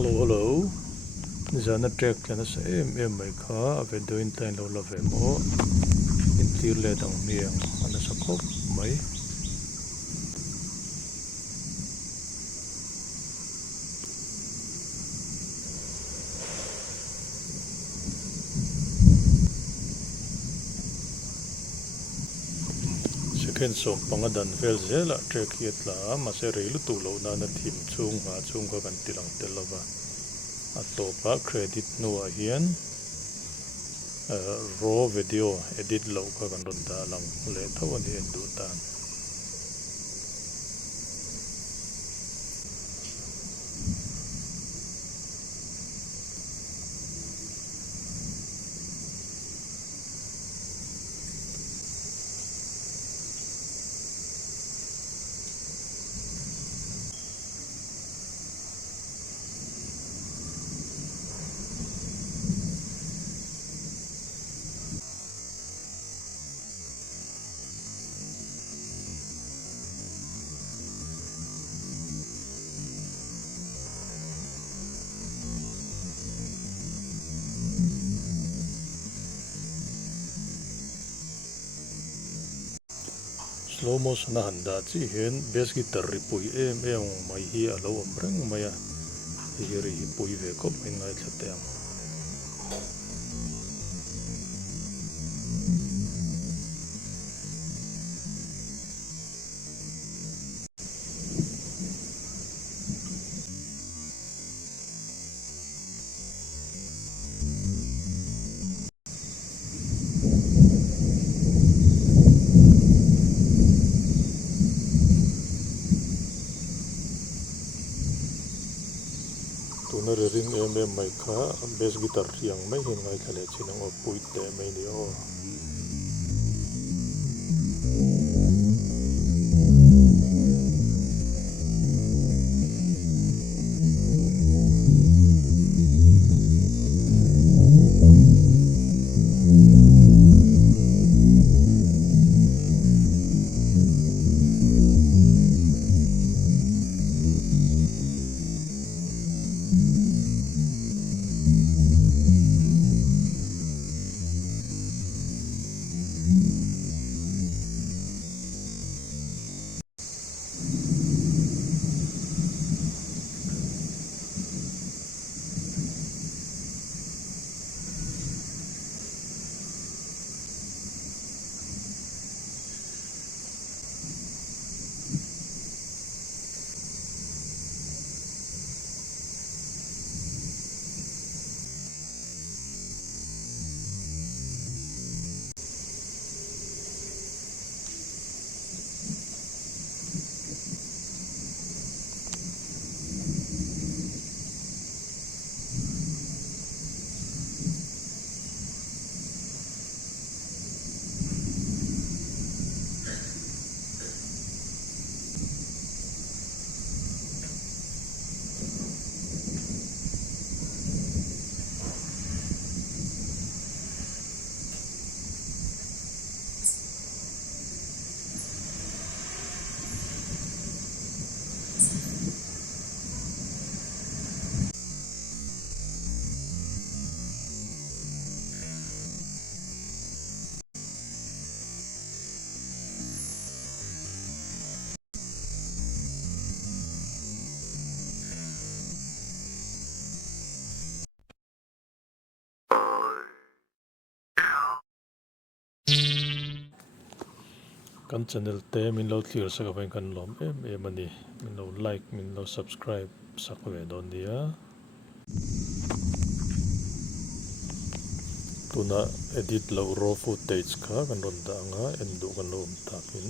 Hello. Zana track kana sa mai kha ave doin tain lo la ve mo in tir le dang miang ana sa khop mai second song pangadan vel zela track yet la ma se reilu tu lo na na thim chung nga chung ka kan tilang telova atopa credit no a hian raw video edit lo ka kan ron da lang le thawan hi endu tan slow motion na handa chi hian bass guitar ripui em mai hi alo omreng maya hi ri hi pui ve kop mai ngai thlateng tuna ring mai kha bass guitar riang mai hin ngai thale chinang o pui te mai ni o kan channel te min lo clear sa ka kan lom ani min lo like min lo subscribe sak ve don dia tuna edit lo raw footage kha kan ron da nga endu kan lo takin